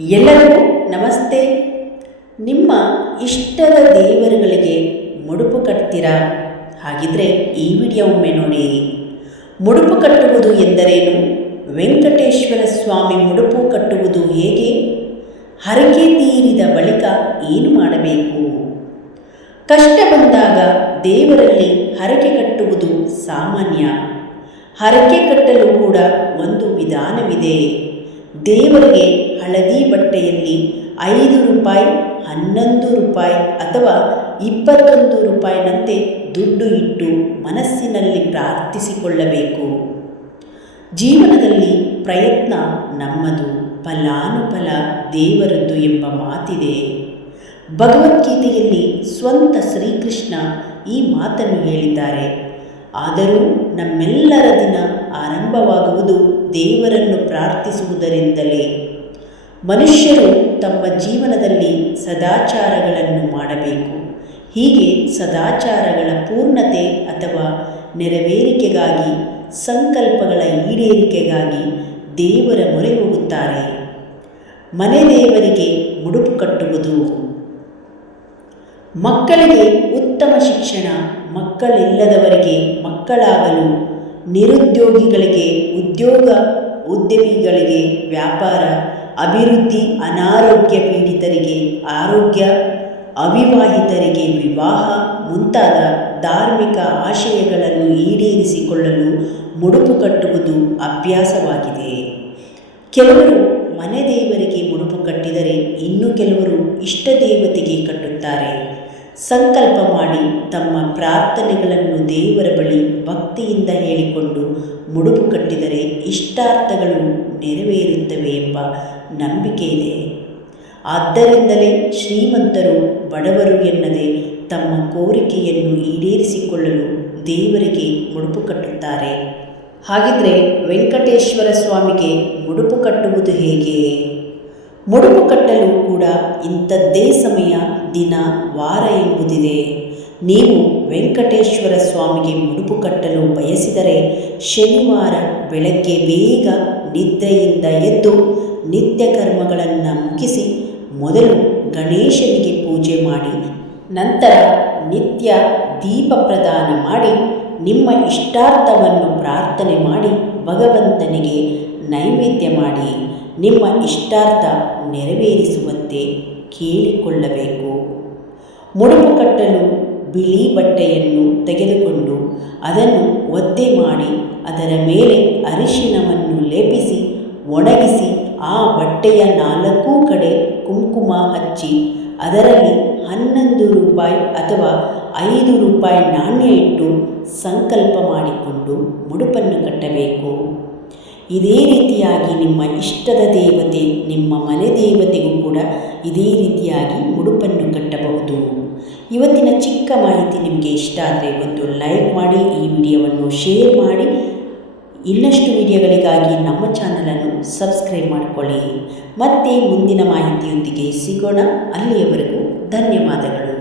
ಎಲ್ಲರಿಗೂ ನಮಸ್ತೆ. ನಿಮ್ಮ ಇಷ್ಟದ ದೇವರುಗಳಿಗೆ ಮುಡುಪು ಕಟ್ತೀರಾ? ಹಾಗಿದ್ರೆ ಈ ವಿಡಿಯೋ ಒಮ್ಮೆ ನೋಡಿ. ಮುಡುಪು ಕಟ್ಟುವುದು ಎಂದರೇನು? ವೆಂಕಟೇಶ್ವರ ಸ್ವಾಮಿ ಮುಡುಪು ಕಟ್ಟುವುದು ಹೇಗೆ? ಹರಕೆ ತೀರಿದ ಬಳಿಕ ಏನು ಮಾಡಬೇಕು? ಕಷ್ಟ ಬಂದಾಗ ದೇವರಲ್ಲಿ ಹರಕೆ ಕಟ್ಟುವುದು ಸಾಮಾನ್ಯ. ಹರಕೆ ಕಟ್ಟಲು ಕೂಡ ಒಂದು ವಿಧಾನವಿದೆ. ದೇವರಿಗೆ ಬಟ್ಟೆಯಲ್ಲಿ ಐದು ರೂಪಾಯಿ, ಹನ್ನೊಂದು ರೂಪಾಯಿ ಅಥವಾ ಇಪ್ಪತ್ತೊಂದು ರೂಪಾಯಿನಂತೆ ದುಡ್ಡು ಇಟ್ಟು ಮನಸ್ಸಿನಲ್ಲಿ ಪ್ರಾರ್ಥಿಸಿಕೊಳ್ಳಬೇಕು. ಜೀವನದಲ್ಲಿ ಪ್ರಯತ್ನ ನಮ್ಮದು, ಫಲಾನುಫಲ ದೇವರದ್ದು ಎಂಬ ಮಾತಿದೆ. ಭಗವದ್ಗೀತೆಯಲ್ಲಿ ಸ್ವಂತ ಶ್ರೀಕೃಷ್ಣ ಈ ಮಾತನ್ನು ಹೇಳಿದ್ದಾರೆ. ಆದರೂ ನಮ್ಮೆಲ್ಲರ ದಿನ ಆರಂಭವಾಗುವುದು ದೇವರನ್ನು ಪ್ರಾರ್ಥಿಸುವುದರಿಂದಲೇ. ಮನುಷ್ಯರು ತಮ್ಮ ಜೀವನದಲ್ಲಿ ಸದಾಚಾರಗಳನ್ನು ಮಾಡಬೇಕು. ಹೀಗೆ ಸದಾಚಾರಗಳ ಪೂರ್ಣತೆ ಅಥವಾ ನೆರವೇರಿಕೆಗಾಗಿ, ಸಂಕಲ್ಪಗಳ ಈಡೇರಿಕೆಗಾಗಿ ದೇವರ ಮೊರೆ ಹೋಗುತ್ತಾರೆ. ಮನೆ ದೇವರಿಗೆ ಮುಡುಪು ಕಟ್ಟುವುದು. ಮಕ್ಕಳಿಗೆ ಉತ್ತಮ ಶಿಕ್ಷಣ, ಮಕ್ಕಳಿಲ್ಲದವರಿಗೆ ಮಕ್ಕಳಾಗಲು, ನಿರುದ್ಯೋಗಿಗಳಿಗೆ ಉದ್ಯೋಗ, ಉದ್ಯಮಿಗಳಿಗೆ ವ್ಯಾಪಾರ ಅಭಿವೃದ್ಧಿ ಅನಾರೋಗ್ಯ ಪೀಡಿತರಿಗೆ ಆರೋಗ್ಯ, ಅವಿವಾಹಿತರಿಗೆ ವಿವಾಹ ಮುಂತಾದ ಧಾರ್ಮಿಕ ಆಶಯಗಳನ್ನು ಈಡೇರಿಸಿಕೊಳ್ಳಲು ಮುಡುಪು ಕಟ್ಟುವುದು ಅಭ್ಯಾಸವಾಗಿದೆ. ಕೆಲವರು ಮನೆ ದೇವರಿಗೆ ಮುಡುಪು ಕಟ್ಟಿದರೆ ಇನ್ನು ಕೆಲವರು ಇಷ್ಟ ದೇವತೆಗೆ ಕಟ್ಟುತ್ತಾರೆ. ಸಂಕಲ್ಪ ಮಾಡಿ ತಮ್ಮ ಪ್ರಾರ್ಥನೆಗಳನ್ನು ದೇವರ ಬಳಿ ಭಕ್ತಿಯಿಂದ ಹೇಳಿಕೊಂಡು ಮುಡುಪು ಕಟ್ಟಿದರೆ ಇಷ್ಟಾರ್ಥಗಳು ನೆರವೇರುತ್ತವೆ ಎಂಬ ನಂಬಿಕೆ ಇದೆ. ಆದ್ದರಿಂದಲೇ ಶ್ರೀಮಂತರು ಬಡವರು ಎನ್ನದೆ ತಮ್ಮ ಕೋರಿಕೆಯನ್ನು ಈಡೇರಿಸಿಕೊಳ್ಳಲು ದೇವರಿಗೆ ಮುಡುಪು ಕಟ್ಟುತ್ತಾರೆ. ಹಾಗಿದ್ರೆ ವೆಂಕಟೇಶ್ವರ ಸ್ವಾಮಿಗೆ ಮುಡುಪು ಕಟ್ಟುವುದು ಹೇಗೆ? ಮುಡುಪು ಕಟ್ಟಲು ಕೂಡ ಇಂಥದ್ದೇ ಸಮಯ ದಿನ ವಾರ ಎಂಬುದಿದೆ. ನೀವು ವೆಂಕಟೇಶ್ವರ ಸ್ವಾಮಿಗೆ ಮುಡುಪು ಕಟ್ಟಲು ಬಯಸಿದರೆ ಶನಿವಾರ ಬೆಳಗ್ಗೆ ಬೇಗ ನಿದ್ರೆಯಿಂದ ಎದ್ದು ನಿತ್ಯ ಕರ್ಮಗಳನ್ನು ಮುಗಿಸಿ ಮೊದಲು ಗಣೇಶನಿಗೆ ಪೂಜೆ ಮಾಡಿ, ನಂತರ ನಿತ್ಯ ದೀಪ ಪ್ರದಾನ ಮಾಡಿ, ನಿಮ್ಮ ಇಷ್ಟಾರ್ಥವನ್ನು ಪ್ರಾರ್ಥನೆ ಮಾಡಿ ಭಗವಂತನಿಗೆ ನೈವೇದ್ಯ ಮಾಡಿ ನಿಮ್ಮ ಇಷ್ಟಾರ್ಥ ನೆರವೇರಿಸುವಂತೆ ಕೇಳಿಕೊಳ್ಳಬೇಕು. ಮುಡುಪು ಕಟ್ಟಲು ಬಿಳಿ ಬಟ್ಟೆಯನ್ನು ತೆಗೆದುಕೊಂಡು ಅದನ್ನು ಒದ್ದೆ ಮಾಡಿ ಅದರ ಮೇಲೆ ಅರಿಶಿನವನ್ನು ಲೇಪಿಸಿ ಒಣಗಿಸಿ ಆ ಬಟ್ಟೆಯ ನಾಲ್ಕೂ ಕಡೆ ಕುಂಕುಮ ಹಚ್ಚಿ ಅದರಲ್ಲಿ ಹನ್ನೊಂದು ರೂಪಾಯಿ ಅಥವಾ ಐದು ರೂಪಾಯಿ ನಾಣ್ಯ ಇಟ್ಟು ಸಂಕಲ್ಪ ಮಾಡಿಕೊಂಡು ಮುಡುಪನ್ನು ಕಟ್ಟಬೇಕು. ಇದೇ ರೀತಿಯಾಗಿ ನಿಮ್ಮ ಇಷ್ಟದ ದೇವತೆ, ನಿಮ್ಮ ಮನೆ ದೇವತೆಗೂ ಕೂಡ ಇದೇ ರೀತಿಯಾಗಿ ಮುಡುಪನ್ನು ಕಟ್ಟಬಹುದು. ಇವತ್ತಿನ ಚಿಕ್ಕ ಮಾಹಿತಿ ನಿಮಗೆ ಇಷ್ಟ ಆದರೆ ಒಂದು ಲೈಕ್ ಮಾಡಿ, ಈ ವಿಡಿಯೋವನ್ನು ಶೇರ್ ಮಾಡಿ. ಇನ್ನಷ್ಟು ವಿಡಿಯೋಗಳಿಗಾಗಿ ನಮ್ಮ ಚಾನಲನ್ನು ಸಬ್ಸ್ಕ್ರೈಬ್ ಮಾಡಿಕೊಳ್ಳಿ. ಮತ್ತೆ ಮುಂದಿನ ಮಾಹಿತಿಯೊಂದಿಗೆ ಸಿಗೋಣ. ಅಲ್ಲಿಯವರೆಗೂ ಧನ್ಯವಾದಗಳು.